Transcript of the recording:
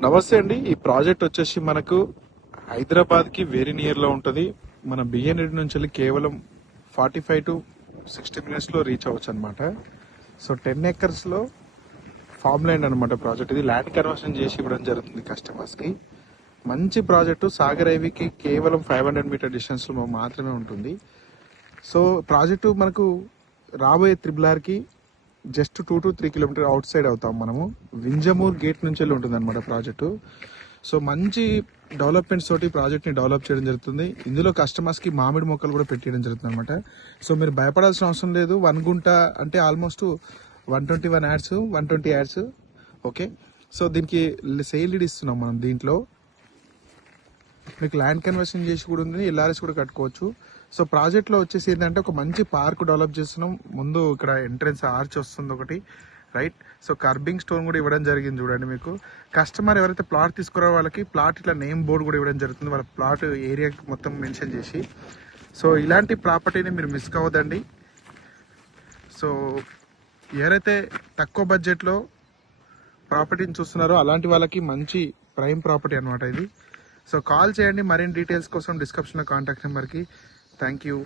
నమస్తే అండి. ఈ ప్రాజెక్ట్ వచ్చేసి మనకు హైదరాబాద్ కి వెరీ నియర్ లో ఉంటది. మన బిఎన్ రెడ్డి నుంచి వెళ్ళి కేవలం 45 to 60 minutes లో రీచ్ అవ్వచ్చు అనమాట. సో 10 acres లో ఫార్మ్ ల్యాండ్ అనమాట ప్రాజెక్ట్. ఇది ల్యాండ్ కన్వర్షన్ చేసి ఇవ్వడం జరుగుతుంది కస్టమర్స్ కి. మంచి ప్రాజెక్టు. సాగర్ హైవేకి కేవలం 500 మీటర్ డిస్టెన్స్ లో మాత్రమే ఉంటుంది. సో ప్రాజెక్టు మనకు రాబోయే త్రిబుల్ కి just 2 to 3 kilometre outside అవుతాం మనము. వింజమూర్ గేట్ నుంచి వెళ్ళి ఉంటుంది అనమాట ప్రాజెక్టు. సో మంచి డెవలప్మెంట్స్ తోటి ప్రాజెక్ట్ ని డెవలప్ చేయడం జరుగుతుంది. ఇందులో కస్టమర్స్ కి మామిడి మొక్కలు కూడా పెట్టడం జరుగుతుంది అనమాట. సో మీరు భయపడాల్సిన అవసరం లేదు. 1 గుంట అంటే almost 121 ads, 120 ads. Okay, so దీనికి సేల్ లీడ్ ఇస్తున్నాం మనం. దీంట్లో మీకు ల్యాండ్ కన్వర్షన్ చేసి కూడా ఉంది, ఎల్ఆర్ఎస్ కూడా కట్టుకోవచ్చు. సో ప్రాజెక్ట్ లో వచ్చేసి ఏంటంటే ఒక మంచి పార్క్ డెవలప్ చేస్తున్నాం. ముందు ఇక్కడ ఎంట్రన్స్ ఆర్చ్ వస్తుంది ఒకటి, రైట్. సో కర్బింగ్ స్టోన్ కూడా ఇవ్వడం జరిగింది చూడండి. మీకు కస్టమర్ ఎవరైతే ప్లాట్ తీసుకురా వాళ్ళకి ప్లాట్ ఇట్లా నేమ్ బోర్డు కూడా ఇవ్వడం జరుగుతుంది, వాళ్ళ ప్లాట్ ఏరియా మొత్తం మెన్షన్ చేసి. సో ఇలాంటి ప్రాపర్టీని మీరు మిస్ కావద్దండి. సో ఎవరైతే తక్కువ బడ్జెట్లో ప్రాపర్టీని చూస్తున్నారో అలాంటి వాళ్ళకి మంచి ప్రైమ్ ప్రాపర్టీ అనమాట ఇది. సో కాల్ చేయండి మరిన్ని డీటెయిల్స్ కోసం డిస్క్రిప్షన్లో కాంటాక్ట్ నెంబర్కి. Thank you.